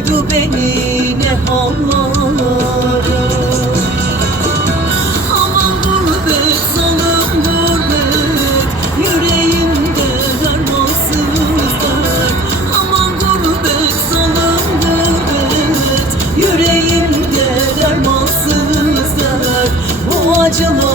koydu beni ne hallara Aman gurbet zalim gurbet yüreğimde dermansızlar Aman gurbet zalim gurbet yüreğimde dermansızlar Bu acılar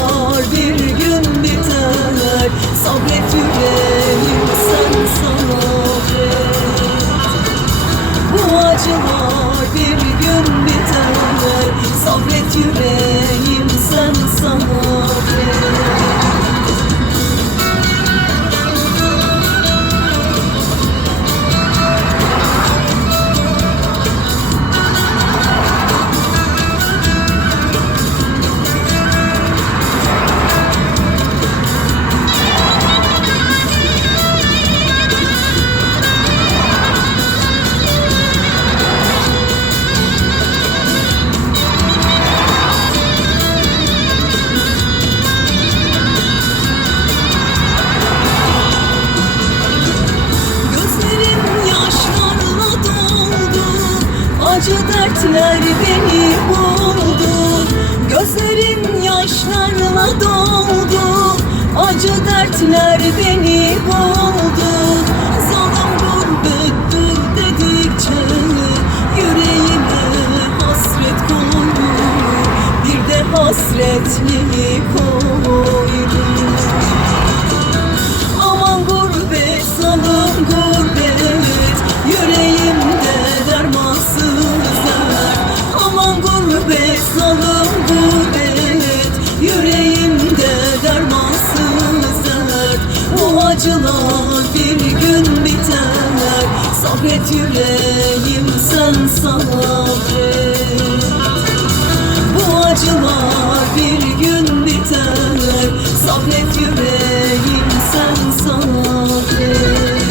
dertler beni buldu. Gözlerim yaşlarla doldu. Acı dertler beni buldu. Zalim gurbet dur dedikçe Yüreğime hasret koydu. Bir de hasretliği koydu acılar bir gün biter Sabret yüreğim sen sabret bu acılar bir gün biter Sabret yüreğim sen sabret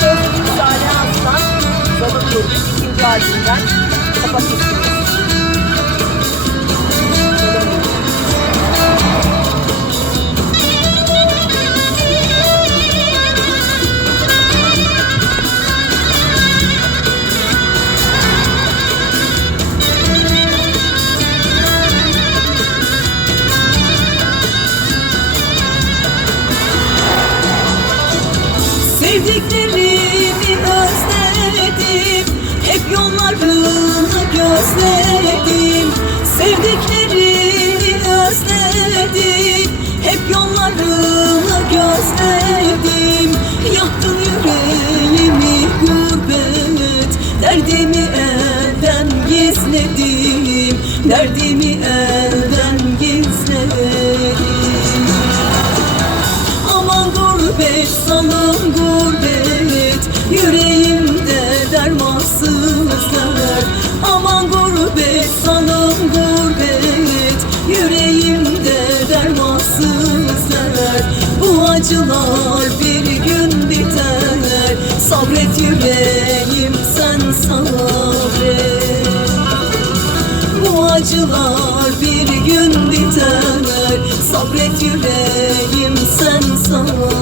Söz Salih Aslan, Zalim Gurbet ikinci albümden kapak özledim Hep yollarını gözledim. Sevdiklerimi özledim. Hep yollarını gözledim. Yaktın yüreğimi gurbet Derdimi elden gizledim. Derdimi elden özler Bu acılar bir gün biter. Sabret yüreğim sen sabret. Bu acılar bir gün biter. Sabret yüreğim sen sabret.